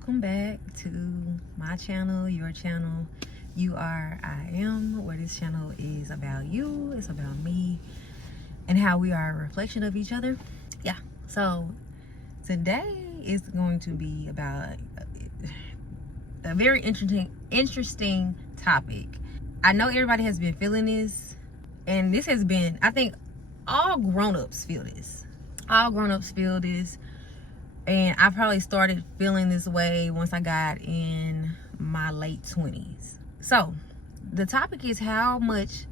welcome back to my channel, your channel. You are, I am, where this channel is about you, it's about me, and how we are a reflection of each other. Yeah, so today is going to be about a very interesting topic. I know everybody has been feeling this, and this has been, I think all grown-ups feel this. All grown-ups feel this. And I probably started feeling this way once I got in my late 20s. So the topic is how much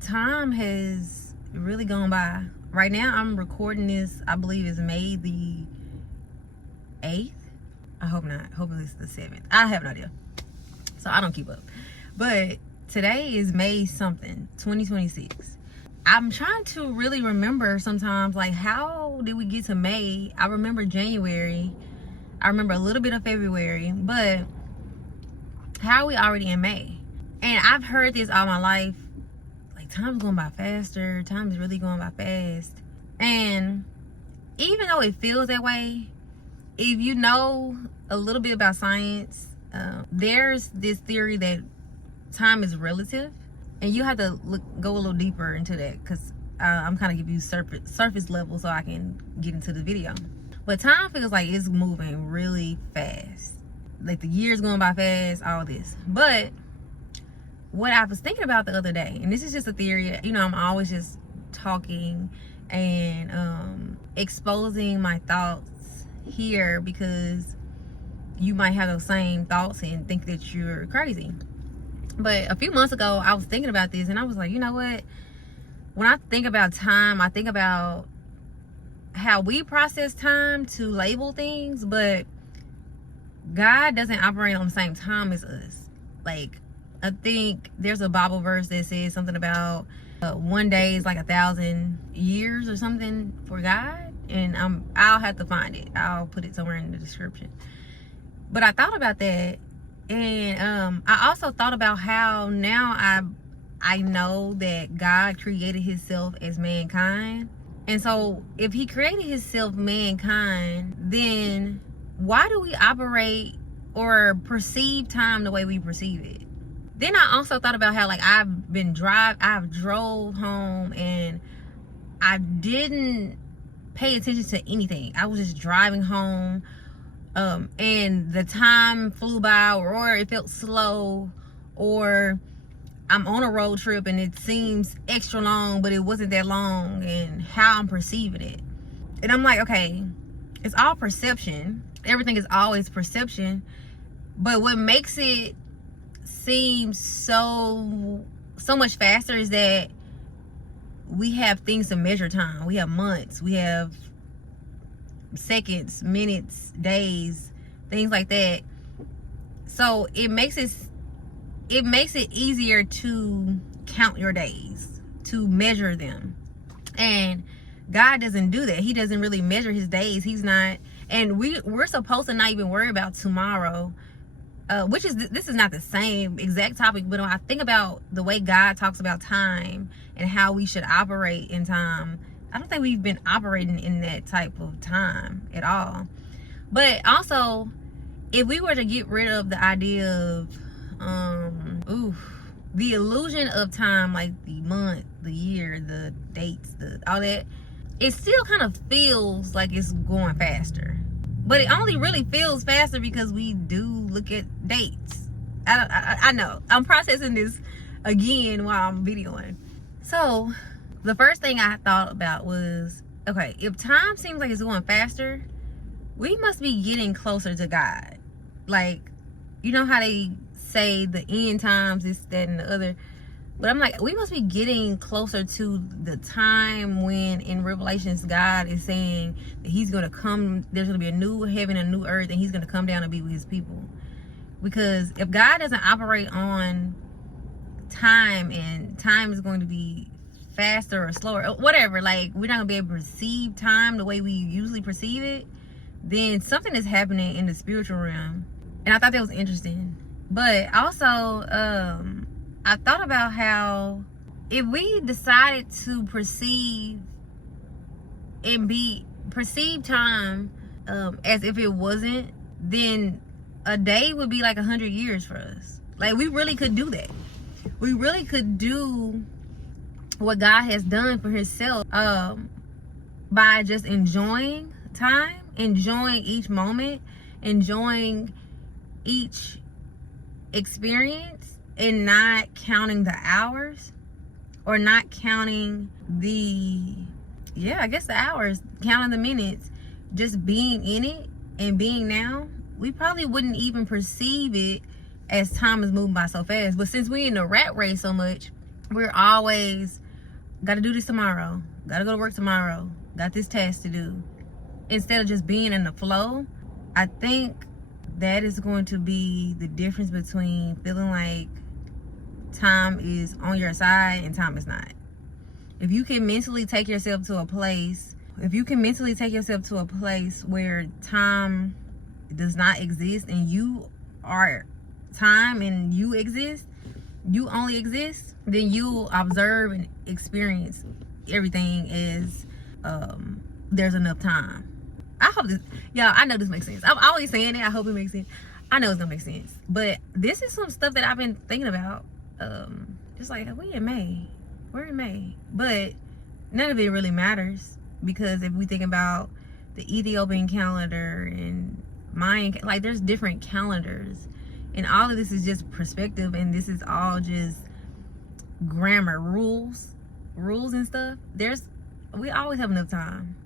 time has really gone by. Right now I'm recording this, I believe it's May the 8th. I hope not. Hopefully it's the 7th. I have no idea. So I don't keep up. But today is May something, 2026. I'm trying to really remember sometimes, how did we get to May? I remember January. I remember a little bit of February, but how are we already in May? And I've heard this all my life. Time's going by faster. Time is really going by fast. And even though it feels that way, if you know a little bit about science, there's this theory that time is relative. And you have to go a little deeper into that, because I'm kind of giving you surface level so I can get into the video. But time feels like it's moving really fast. The years going by fast, all this. But what I was thinking about the other day, and this is just a theory, I'm always just talking and exposing my thoughts here, because you might have those same thoughts and think that you're crazy. But a few months ago, I was thinking about this, and I was like, you know what? When I think about time, I think about how we process time to label things, but God doesn't operate on the same time as us. I think there's a Bible verse that says something about one day is like 1,000 years or something for God, and I'll have to find it. I'll put it somewhere in the description. But I thought about that. And I also thought about how now I know that God created himself as mankind. And so if he created himself mankind, then why do we operate or perceive time the way we perceive it? Then I also thought about how I've drove home and I didn't pay attention to anything. I was just driving home. And the time flew by, or it felt slow, or I'm on a road trip and it seems extra long, but it wasn't that long, and how I'm perceiving it. And I'm like, okay, it's all perception. Everything is always perception. But what makes it seem so much faster is that we have things to measure time. We have months, we have seconds, minutes, days, things like that. So it makes it easier to count your days, to measure them. And God doesn't do that. He doesn't really measure his days. He's not, and we're supposed to not even worry about tomorrow, this is not the same exact topic, but when I think about the way God talks about time and how we should operate in time, I don't think we've been operating in that type of time at all. But also, if we were to get rid of the idea of the illusion of time, like the month, the year, the dates, all that, it still kind of feels like it's going faster. But it only really feels faster because we do look at dates. I know. I'm processing this again while I'm videoing. So the first thing I thought about was, okay, if time seems like it's going faster, we must be getting closer to God. You know how they say the end times, this, that, and the other. But I'm like, we must be getting closer to the time when in Revelations, God is saying that he's going to come, there's going to be a new heaven, a new earth, and he's going to come down and be with his people. Because if God doesn't operate on time, and time is going to be faster or slower, or whatever, we're not gonna be able to perceive time the way we usually perceive it, then something is happening in the spiritual realm. And I thought that was interesting. But also I thought about how if we decided to perceive time as if it wasn't, then a day would be like 100 years for us. Like, we really could do that. We really could do what God has done for himself by just enjoying time, enjoying each moment, enjoying each experience, and not counting the hours, or not counting the hours, counting the minutes, just being in it and being now. We probably wouldn't even perceive it as time is moving by so fast. But since we're in the rat race so much, we're always got to do this tomorrow, got to go to work tomorrow, got this task to do, instead of just being in the flow. I think that is going to be the difference between feeling like time is on your side and time is not. If you can mentally take yourself to a place, where time does not exist and you are time and you exist, you only exist, then you observe and experience everything as there's enough time. I hope this, y'all, I know this makes sense. I'm always saying it. I hope it makes sense. I know it's gonna make sense. But this is some stuff that I've been thinking about. Just like, we're in May. But none of it really matters, because if we think about the Ethiopian calendar and Mayan, like, there's different calendars, and all of this is just perspective, and this is all just grammar, rules and stuff. We always have enough time.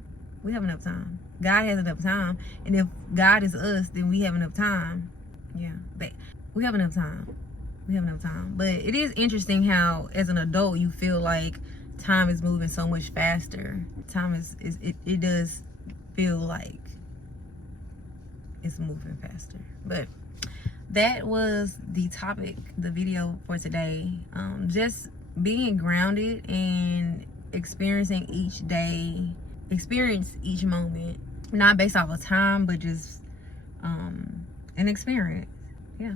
We have enough time. God has enough time, and if God is us, then we have enough time. Yeah, we have enough time. But it is interesting how, as an adult, you feel like time is moving so much faster. It does feel like it's moving faster. But that was the topic, the video for today. Just being grounded and experiencing each day, experience each moment, not based off of time, but just an experience. Yeah.